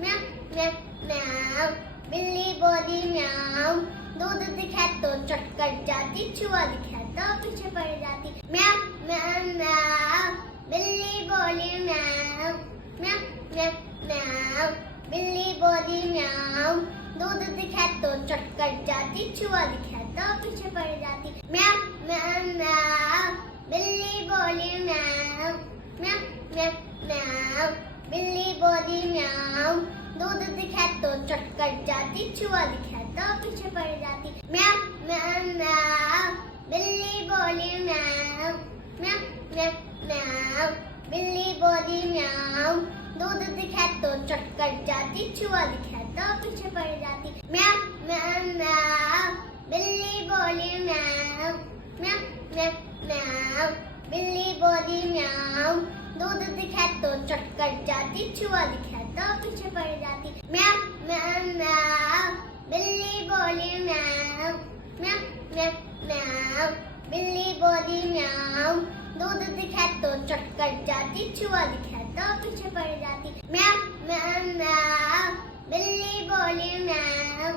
म्याऊ म्याऊ म्याऊ, बिल्ली बोली म्याऊ, दूध दिखाए तो चटकर जाती, छुआ दिखाए तो पीछे पड़ जाती। म्याऊ म्याऊ म्याऊ, बिल्ली बोली म्याऊ, म्याऊ म्याऊ म्याऊ, बिल्ली बोली म्याऊ, दूध दिखाए तो चटकर जाती, छुआ दिखाए तो पीछे पड़ जाती। म्याऊ म्याऊ म्याऊ, बिल्ली बोली म्याऊ, म्याऊ म्याऊ म्याऊ, बिल्ली बोली म्याऊ, दूध दिखाए तो चटकर जाती, छुआ दिखाए तो पीछे पड़ जाती। म्याऊ म्याऊ म्याऊ, बिल्ली बोली म्याऊ, म्याऊ म्याऊ म्याऊ, बिल्ली बोली म्याऊ, दूध दिखाए तो चटकर जाती, छुआ दिखाए तो पीछे पड़ जाती। म्याऊ म्याऊ म्याऊ, बिल्ली बोली म्याऊ, म्याऊ म्याऊ म्याऊ, बिल्ली बोली म्याऊ, दूध दिखाए तो चटकर जाती, छुआ दिखाए तो पीछे पड़ जाती। म्याऊ म्याऊ म्याऊ, बिल्ली बोली म्याऊ, म्याऊ म्याऊ म्याऊ, बिल्ली बोली म्याऊ, दूध दिखाए तो चटकर जाती, छुआ दिखाए तो पीछे पड़ जाती। म्याऊ म्याऊ म्याऊ, बिल्ली बोली म्याऊ,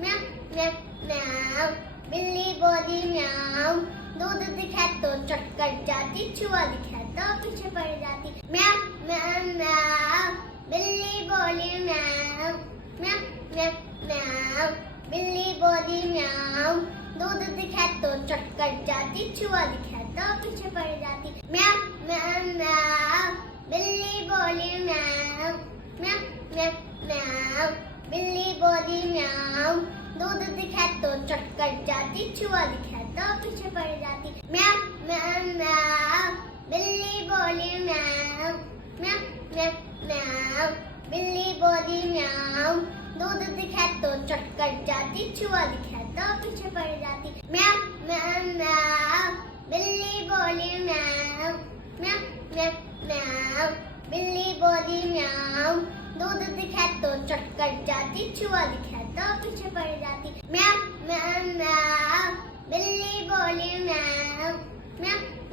म्याऊ म्याऊ म्याऊ, बिल्ली बोली म्याऊ, दूध दिखाए तो चटकर जाती, छुआ दिखाए तो पीछे पड़ जाती। म्याऊ म्याऊ म्याऊ, बिल्ली बोली म्याऊ, म्याऊ म्याऊ म्याऊ, बिल्ली बोली म्याऊ, दूध दिखाए तो चटकर जाती, छुआ दिखाए तो पीछे पड़ जाती। म्याऊ म्याऊ म्याऊ, बिल्ली बोली म्याऊ, म्याऊ म्याऊ म्याऊ, बिल्ली बोली म्याऊ, दूध दिखाए तो चटकर जाती, छुआ दिखाए तो पीछे पड़ जाती। म्याऊ म्याऊ म्याऊ, बिल्ली बोली म्याऊ, म्याऊ म्याऊ म्याऊ, बिल्ली बोली म्याऊ, दूध दिखाए तो चटकर जाती, छुआ दिखाए तो पीछे पड़ जाती। म्याऊ म्याऊ म्याऊ, बिल्ली बोली म्याऊ, म्याऊ म्याऊ म्याऊ, बिल्ली बोली म्याऊ, दूध दिखाए तो चटकर जाती, छुआ दिखाए तो पीछे पड़ जाती। म्याऊ म्याऊ म्याऊ, बिल्ली बोली म्याऊ, म्याऊ म्याऊ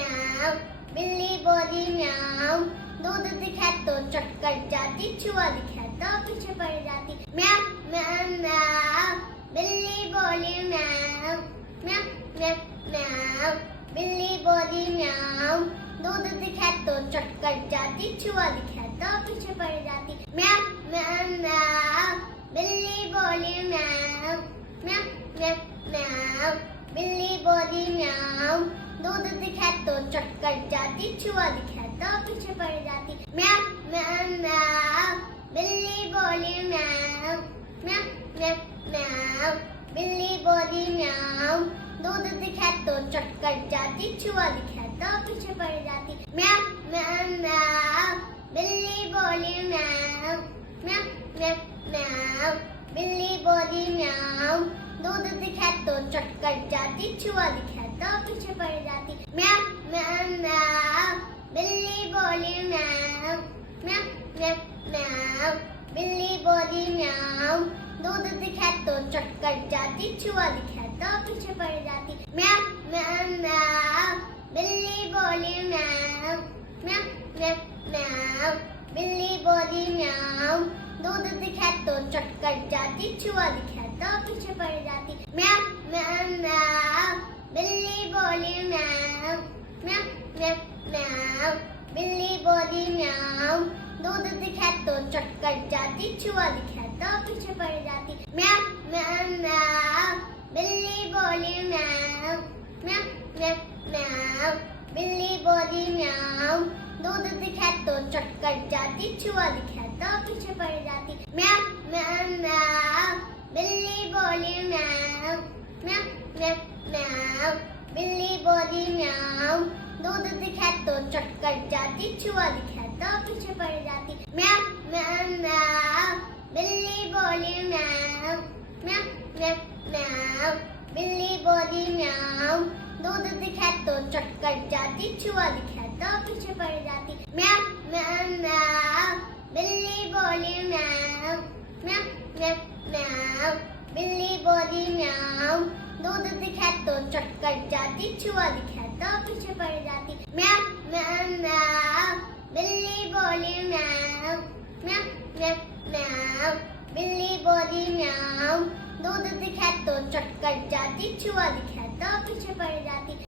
म्याऊ, बिल्ली बोली म्याऊ, दूध दिखाए तो चटकर जाती, छुआ दिखाए तो पीछे पड़ जाती। म्याऊ म्याऊ म्याऊ, बिल्ली बोली म्याऊ, म्याऊ म्याऊ म्याऊ, बिल्ली बोली म्याऊ, दूध दिखाए तो चटकर जाती, छुआ दिखाए तो पीछे पड़ जाती। म्याऊ म्याऊ म्याऊ, बिल्ली बोली म्याऊ, म्याऊ म्याऊ म्याऊ, बिल्ली बोली म्याऊ, दूध दिखाए तो चटकर जाती, छुआ दिखाए तो पीछे पड़ जाती। म्याऊ म्याऊ म्याऊ, बिल्ली बोली म्याऊ, म्याऊ म्याऊ म्याऊ, बिल्ली बोली म्याऊ, दूध दिखाए तो चटकर जाती, छुआ दिखाए तो पीछे पड़ जाती। म्याऊ म्याऊ म्याऊ, बिल्ली बोली म्याऊ, म्याऊ म्याऊ म्याऊ, बिल्ली बोली म्याऊ, दूध दिखाए तो चटकर जाती, छुआ दिखाए तो पीछे पड़ जाती। म्याऊ म्याऊ म्याऊ, बिल्ली बोली म्याऊ, म्याऊ म्याऊ म्याऊ, बिल्ली बोली म्याऊ, दूध दिखाए तो चटकर जाती, छुआ दिखाए तो पीछे पड़ जाती। म्याऊ म्याऊ म्याऊ, बिल्ली बोली म्याऊ, म्याऊ म्याऊ म्याऊ, बिल्ली बोली म्याऊ, दूध दिखाए तो चटकर जाती, छुआ दिखाए तो पीछे पड़ जाती। म्याऊ म्याऊ म्याऊ, बिल्ली बोली म्याऊ, म्याऊ म्याऊ म्याऊ, बिल्ली बोली म्याऊ, दूध दिखाए तो चटकर जाती, छुआ दिखाए तो पीछे पड़ जाती। म्याऊ म्याऊ म्याऊ, बिल्ली बोली म्याऊ, म्याऊ म्याऊ म्याऊ, बिल्ली बोली म्याऊ, दूध दिखाए तो चटकर जाती, छुआ दिखाए तो पीछे पड़ जाती। म्याऊ म्याऊ म्याऊ, बिल्ली बोली म्याऊ, म्याऊ म्याऊ म्याऊ, बिल्ली बोली म्याऊ, दूध दिखाए तो चटकर जाती, छुआ दिखाए तो पीछे पड़ जाती। म्याऊ म्याऊ म्याऊ, बिल्ली बोली म्याऊ, म्याऊ म्याऊ म्याऊ, बिल्ली बोली म्याऊ, दूध दिखाए तो चटकर जाती, छुआ दिखाए तो पीछे पड़ जाती। म्याऊ म्याऊ म्याऊ, बिल्ली बोली म्याऊ, म्याऊ म्याऊ म्याऊ, बिल्ली बोली म्याऊ, दूध दिखाए तो चटकर जाती, छुआ दिखाए तो पीछे पड़ जाती। म्याऊ म्याऊ म्याऊ, बिल्ली बोली म्याऊ, म्याऊ म्याऊ बिल्ली बोली म्याऊं, दूध दिखाए तो चट कर जाती, छुआ दिखाए तो पीछे पड़ जाती।